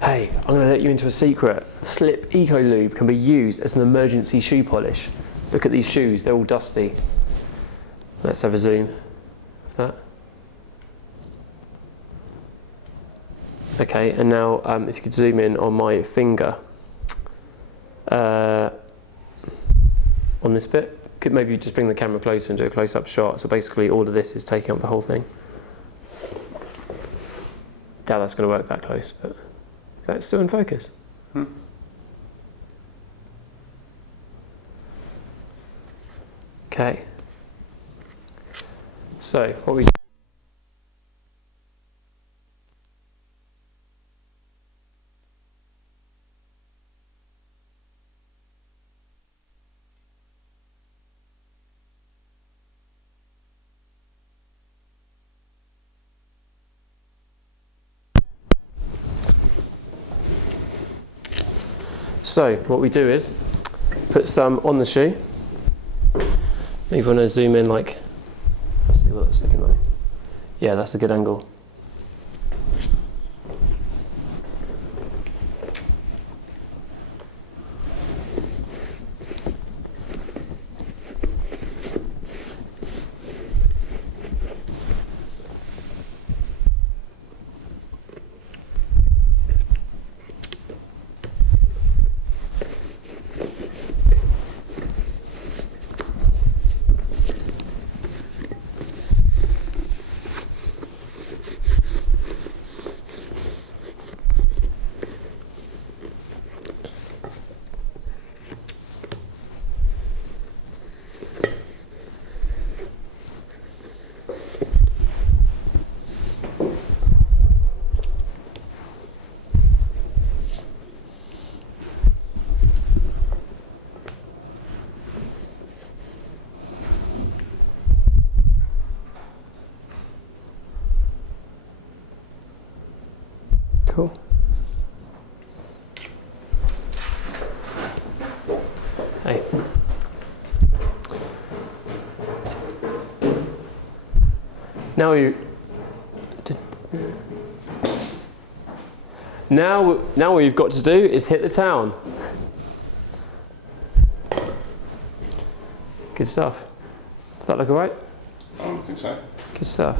Hey, I'm going to let you into a secret. Slip Eco Lube can be used as an emergency shoe polish. Look at these shoes, they're all dusty. Let's have a zoom of that. Okay, and now if you could zoom in on my finger on this bit. Could maybe just bring the camera closer and do a close-up shot. So basically all of this is taking up the whole thing. Doubt that's going to work that close, but that's still in focus. Okay. So what we do is put some on the shoe. If you want to zoom in, like, let's see what that's looking like. Yeah, that's a good angle. Cool. Hey. Now what you've got to do is hit the town. Good stuff. Does that look alright? I think so. Good stuff.